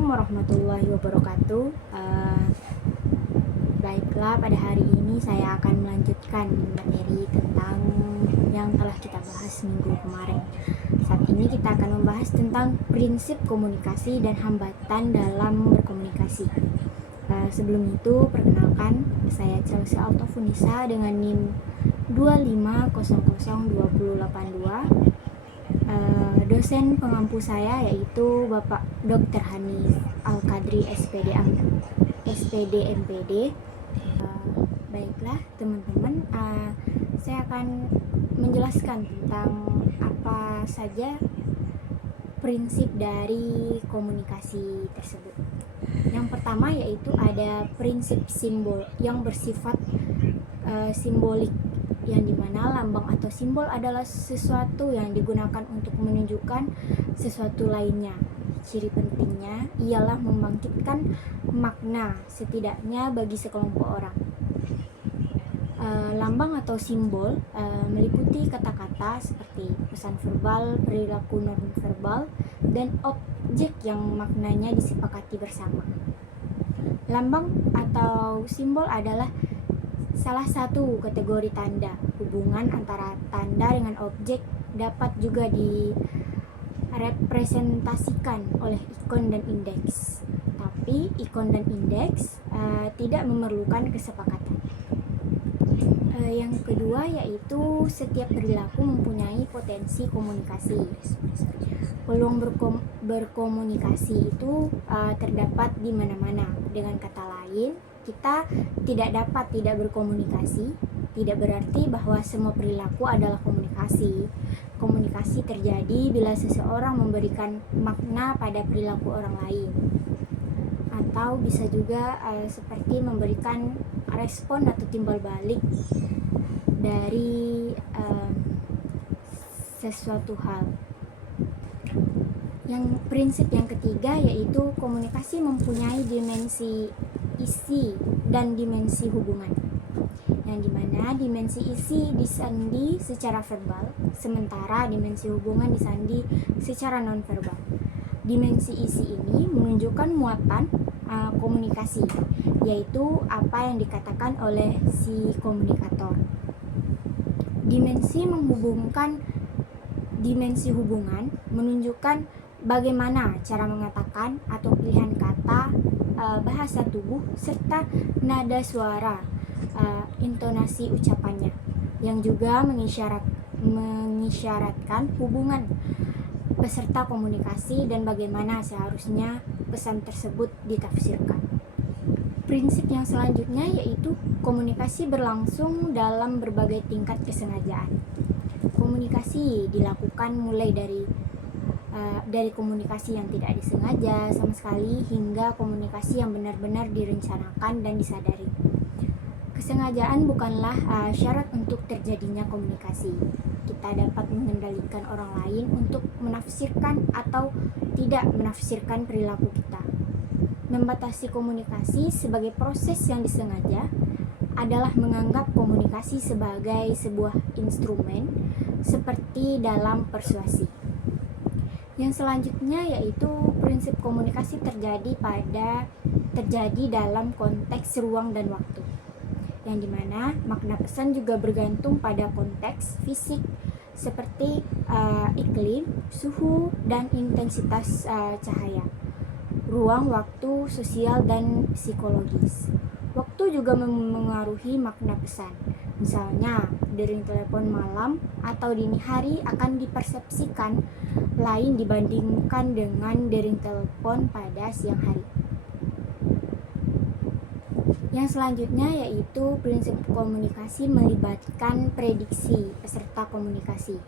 Assalamualaikum warahmatullahi wabarakatuh. Baiklah, pada hari ini saya akan melanjutkan materi tentang yang telah kita bahas minggu kemarin. Saat ini kita akan membahas tentang prinsip komunikasi dan hambatan dalam berkomunikasi. Sebelum itu, perkenalkan, saya Chelsea Altofunisa dengan NIM 2500282. Dosen pengampu saya yaitu Bapak Dr. Hanif Al-Qadri SPD MPD. Baiklah teman-teman, saya akan menjelaskan tentang apa saja prinsip dari komunikasi tersebut. Yang pertama yaitu ada prinsip simbol yang bersifat simbolik, yang dimana lambang atau simbol adalah sesuatu yang digunakan untuk menunjukkan sesuatu lainnya. Ciri pentingnya ialah membangkitkan makna setidaknya bagi sekelompok orang. Lambang atau simbol meliputi kata-kata seperti pesan verbal, perilaku non-verbal, dan objek yang maknanya disepakati bersama. Lambang atau simbol adalah salah satu kategori tanda. Hubungan antara tanda dengan objek dapat juga direpresentasikan oleh ikon dan indeks. Tapi ikon dan indeks tidak memerlukan kesepakatan. Yang kedua yaitu setiap perilaku mempunyai potensi komunikasi. Peluang berkomunikasi itu terdapat di mana-mana. Dengan kata lain, kita tidak berkomunikasi tidak berarti bahwa semua perilaku adalah komunikasi. Komunikasi terjadi bila seseorang memberikan makna pada perilaku orang lain, atau bisa juga seperti memberikan respon atau timbal balik dari sesuatu hal. Yang prinsip yang ketiga yaitu komunikasi mempunyai dimensi isi dan dimensi hubungan, yang dimana dimensi isi disandi secara verbal, sementara dimensi hubungan disandi secara non-verbal. Dimensi isi ini menunjukkan muatan komunikasi, yaitu apa yang dikatakan oleh si komunikator. Dimensi hubungan menunjukkan bagaimana cara mengatakan atau pilihan kata, bahasa tubuh, serta nada suara, intonasi ucapannya, yang juga mengisyaratkan hubungan peserta komunikasi dan bagaimana seharusnya pesan tersebut ditafsirkan. Prinsip yang selanjutnya yaitu komunikasi berlangsung dalam berbagai tingkat kesengajaan. Komunikasi dilakukan mulai dari komunikasi yang tidak disengaja sama sekali hingga komunikasi yang benar-benar direncanakan dan disadari. Kesengajaan bukanlah syarat untuk terjadinya komunikasi. Kita dapat mengendalikan orang lain untuk menafsirkan atau tidak menafsirkan perilaku kita. Membatasi komunikasi sebagai proses yang disengaja adalah menganggap komunikasi sebagai sebuah instrumen seperti dalam persuasi. Yang selanjutnya yaitu prinsip komunikasi terjadi dalam konteks ruang dan waktu, yang dimana makna pesan juga bergantung pada konteks fisik seperti iklim, suhu, dan intensitas cahaya, ruang, waktu, sosial, dan psikologis. Waktu juga memengaruhi makna pesan. Misalnya, dering telepon malam atau dini hari akan dipersepsikan lain dibandingkan dengan dering telepon pada siang hari. Yang selanjutnya yaitu prinsip komunikasi melibatkan prediksi peserta komunikasi.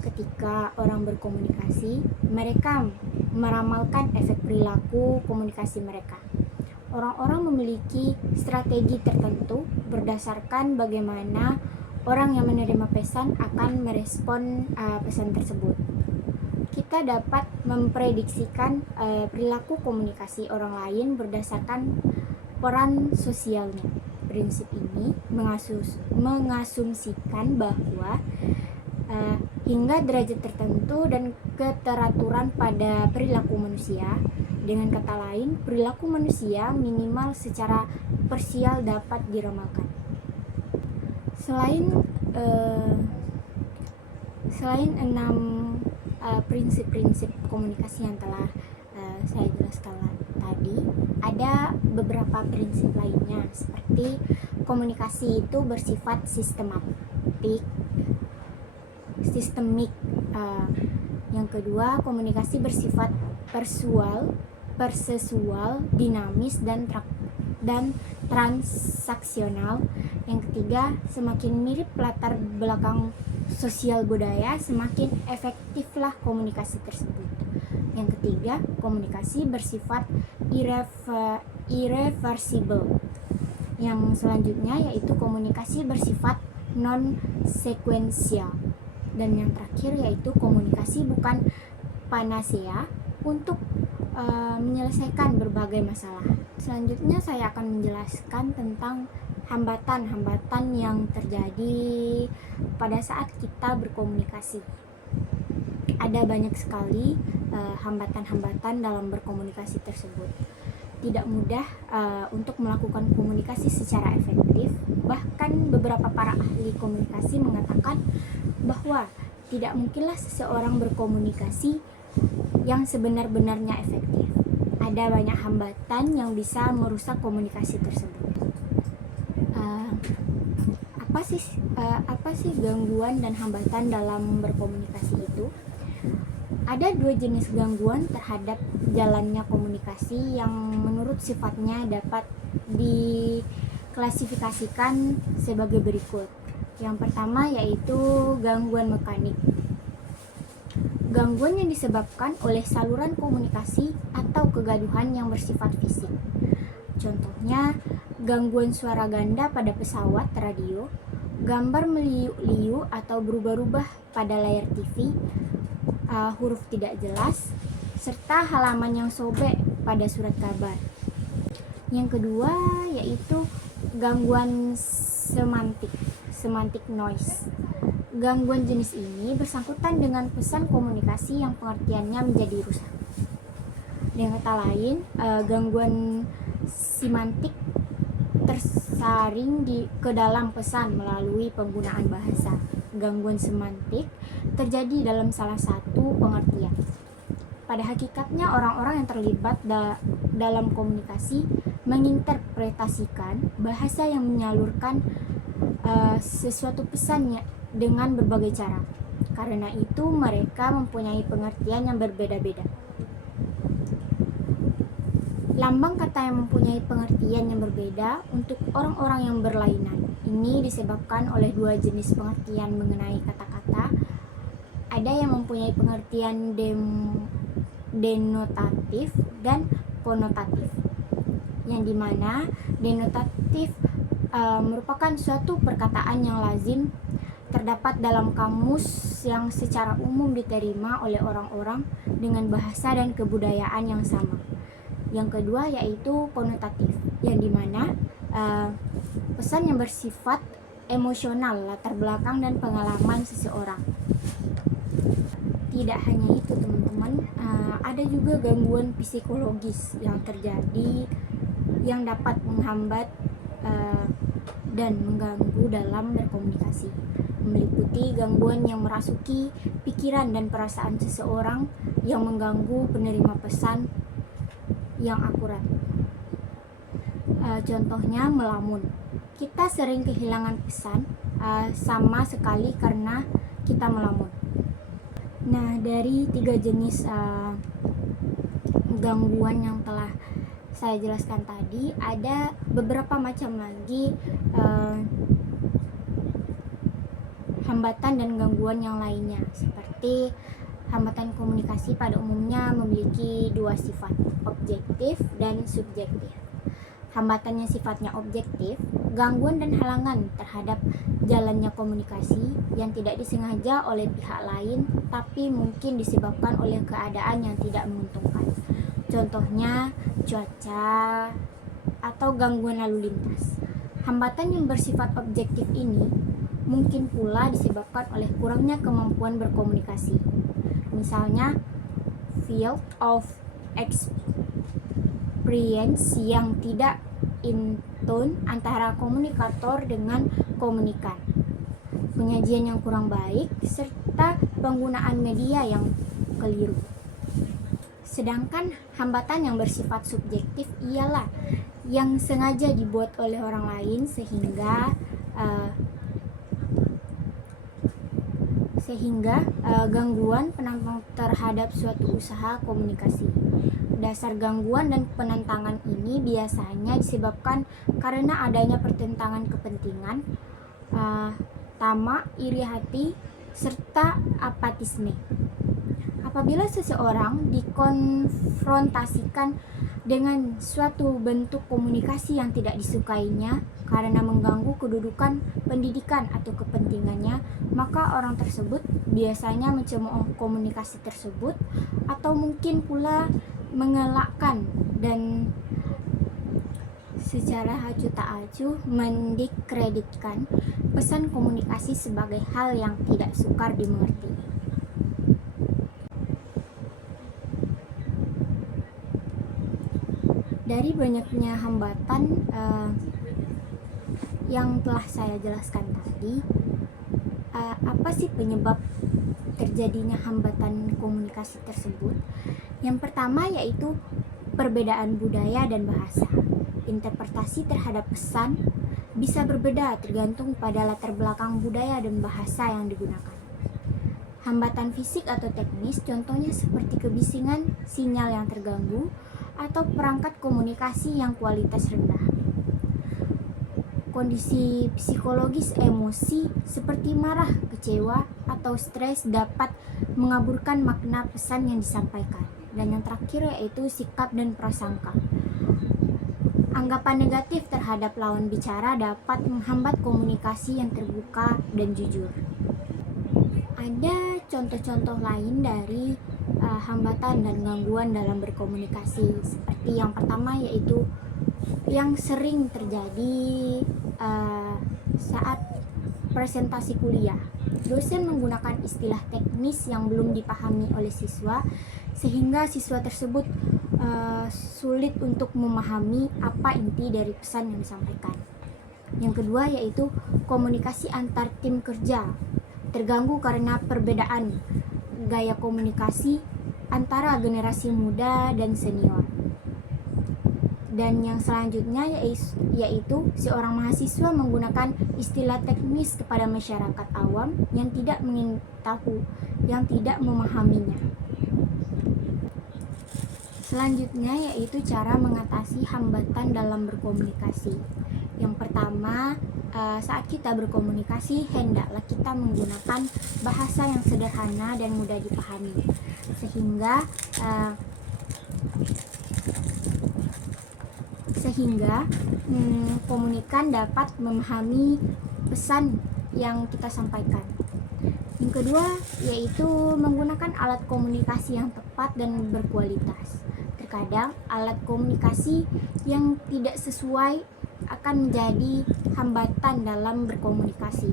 Ketika orang berkomunikasi, mereka meramalkan efek perilaku komunikasi mereka. Orang-orang memiliki strategi tertentu berdasarkan bagaimana orang yang menerima pesan akan merespon pesan tersebut. Kita dapat memprediksikan perilaku komunikasi orang lain berdasarkan peran sosialnya. Prinsip ini mengasumsikan bahwa hingga derajat tertentu dan keteraturan pada perilaku manusia Dengan kata lain, perilaku manusia minimal secara parsial dapat diramalkan. Selain 6 prinsip-prinsip komunikasi yang telah saya jelaskan tadi, ada beberapa prinsip lainnya, seperti komunikasi itu bersifat sistemik. Yang kedua, komunikasi bersifat persesual, dinamis, dan transaksional. Yang ketiga, semakin mirip latar belakang sosial budaya, semakin efektiflah komunikasi tersebut. Yang ketiga, komunikasi bersifat irreversible. Yang selanjutnya yaitu komunikasi bersifat non-sekuensial. Dan yang terakhir yaitu komunikasi bukan panacea untuk menyelesaikan berbagai masalah. Selanjutnya saya akan menjelaskan tentang hambatan-hambatan yang terjadi pada saat kita berkomunikasi. Ada banyak sekali hambatan-hambatan dalam berkomunikasi tersebut. Tidak mudah untuk melakukan komunikasi secara efektif. Bahkan beberapa para ahli komunikasi mengatakan bahwa tidak mungkinlah seseorang berkomunikasi yang sebenar-benarnya efektif. Ada banyak hambatan yang bisa merusak komunikasi tersebut. Apa sih gangguan dan hambatan dalam berkomunikasi itu? Ada 2 jenis gangguan terhadap jalannya komunikasi yang menurut sifatnya dapat diklasifikasikan sebagai berikut. Yang pertama yaitu gangguan mekanik. Gangguan yang disebabkan oleh saluran komunikasi atau kegaduhan yang bersifat fisik. Contohnya, gangguan suara ganda pada pesawat radio, gambar meliu-liu atau berubah-ubah pada layar TV, huruf tidak jelas, serta halaman yang sobek pada surat kabar. Yang kedua yaitu gangguan semantic noise. Gangguan jenis ini bersangkutan dengan pesan komunikasi yang pengertiannya menjadi rusak. Dengan kata lain, gangguan semantik tersaring ke dalam pesan melalui penggunaan bahasa. Gangguan semantik terjadi dalam salah satu pengertian. Pada hakikatnya, orang-orang yang terlibat dalam komunikasi menginterpretasikan bahasa yang menyalurkan sesuatu pesannya dengan berbagai cara. Karena itu, mereka mempunyai pengertian yang berbeda-beda. Lambang kata yang mempunyai pengertian yang berbeda untuk orang-orang yang berlainan. Ini disebabkan oleh 2 jenis pengertian mengenai kata-kata. Ada yang mempunyai pengertian denotatif dan konotatif. Yang dimana denotatif merupakan suatu perkataan yang lazim terdapat dalam kamus yang secara umum diterima oleh orang-orang dengan bahasa dan kebudayaan yang sama. Yang kedua yaitu konotatif, yang dimana pesan yang bersifat emosional, latar belakang dan pengalaman seseorang. Tidak hanya itu teman-teman, ada juga gangguan psikologis yang terjadi yang dapat menghambat dan mengganggu dalam berkomunikasi, meliputi gangguan yang merasuki pikiran dan perasaan seseorang yang mengganggu penerima pesan yang akurat. Contohnya melamun. Kita sering kehilangan pesan sama sekali karena kita melamun. Nah, dari 3 jenis gangguan yang telah saya jelaskan tadi, ada beberapa macam lagi hambatan dan gangguan yang lainnya, seperti hambatan komunikasi pada umumnya memiliki 2 sifat, objektif dan subjektif. Hambatan yang sifatnya objektif, gangguan dan halangan terhadap jalannya komunikasi yang tidak disengaja oleh pihak lain, tapi mungkin disebabkan oleh keadaan yang tidak menguntungkan. Contohnya cuaca atau gangguan lalu lintas. Hambatan yang bersifat objektif ini mungkin pula disebabkan oleh kurangnya kemampuan berkomunikasi. Misalnya field of interference yang tidak in tone antara komunikator dengan komunikan, penyajian yang kurang baik, serta penggunaan media yang keliru. Sedangkan hambatan yang bersifat subjektif ialah yang sengaja dibuat oleh orang lain sehingga gangguan penantang terhadap suatu usaha komunikasi. Dasar gangguan dan penentangan ini biasanya disebabkan karena adanya pertentangan kepentingan, tamak, iri hati, serta apatisme. Apabila seseorang dikonfrontasikan dengan suatu bentuk komunikasi yang tidak disukainya karena mengganggu kedudukan pendidikan atau kepentingannya, maka orang tersebut biasanya mencemooh komunikasi tersebut atau mungkin pula mengelakkan dan secara acuh tak acuh mendiskreditkan pesan komunikasi sebagai hal yang tidak sukar dimengerti. Dari banyaknya hambatan yang telah saya jelaskan tadi, apa sih penyebab terjadinya hambatan komunikasi tersebut? Yang pertama yaitu perbedaan budaya dan bahasa. Interpretasi terhadap pesan bisa berbeda tergantung pada latar belakang budaya dan bahasa yang digunakan. Hambatan fisik atau teknis contohnya seperti kebisingan, sinyal yang terganggu, atau perangkat komunikasi yang kualitas rendah. Kondisi psikologis emosi seperti marah, kecewa, atau stres dapat mengaburkan makna pesan yang disampaikan. Dan yang terakhir yaitu sikap dan prasangka. Anggapan negatif terhadap lawan bicara dapat menghambat komunikasi yang terbuka dan jujur. Ada contoh-contoh lain dari hambatan dan gangguan dalam berkomunikasi, seperti yang pertama yaitu yang sering terjadi saat presentasi kuliah. Dosen menggunakan istilah teknis yang belum dipahami oleh siswa sehingga siswa tersebut sulit untuk memahami apa inti dari pesan yang disampaikan. Yang kedua yaitu komunikasi antar tim kerja terganggu karena perbedaan gaya komunikasi antara generasi muda dan senior. Dan yang selanjutnya yaitu seorang mahasiswa menggunakan istilah teknis kepada masyarakat awam yang tidak mengetahui, yang tidak memahaminya. Selanjutnya yaitu cara mengatasi hambatan dalam berkomunikasi. Yang pertama, saat kita berkomunikasi hendaklah kita menggunakan bahasa yang sederhana dan mudah dipahami sehingga komunikan dapat memahami pesan yang kita sampaikan. Yang kedua yaitu menggunakan alat komunikasi yang tepat dan berkualitas. Terkadang alat komunikasi yang tidak sesuai akan menjadi hambatan dalam berkomunikasi.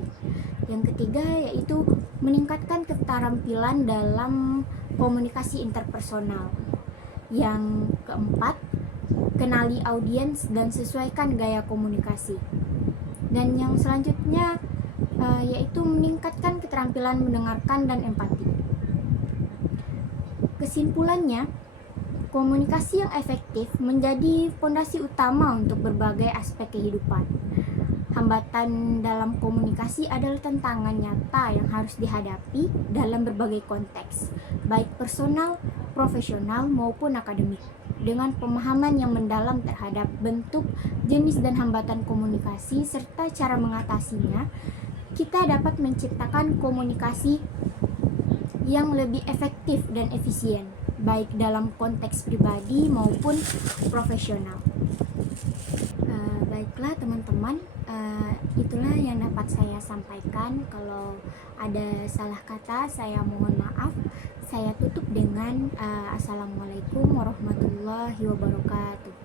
Yang ketiga yaitu meningkatkan keterampilan dalam komunikasi interpersonal. Yang keempat, kenali audiens dan sesuaikan gaya komunikasi. Dan yang selanjutnya yaitu meningkatkan keterampilan mendengarkan dan empati. Kesimpulannya, komunikasi yang efektif menjadi fondasi utama untuk berbagai aspek kehidupan. Hambatan dalam komunikasi adalah tantangan nyata yang harus dihadapi dalam berbagai konteks, baik personal, profesional maupun akademik. Dengan pemahaman yang mendalam terhadap bentuk, jenis dan hambatan komunikasi serta cara mengatasinya, kita dapat menciptakan komunikasi yang lebih efektif dan efisien, baik dalam konteks pribadi maupun profesional. Baiklah teman-teman, itulah yang dapat saya sampaikan. Kalau ada salah kata, saya mohon maaf. Saya tutup dengan Assalamualaikum warahmatullahi wabarakatuh.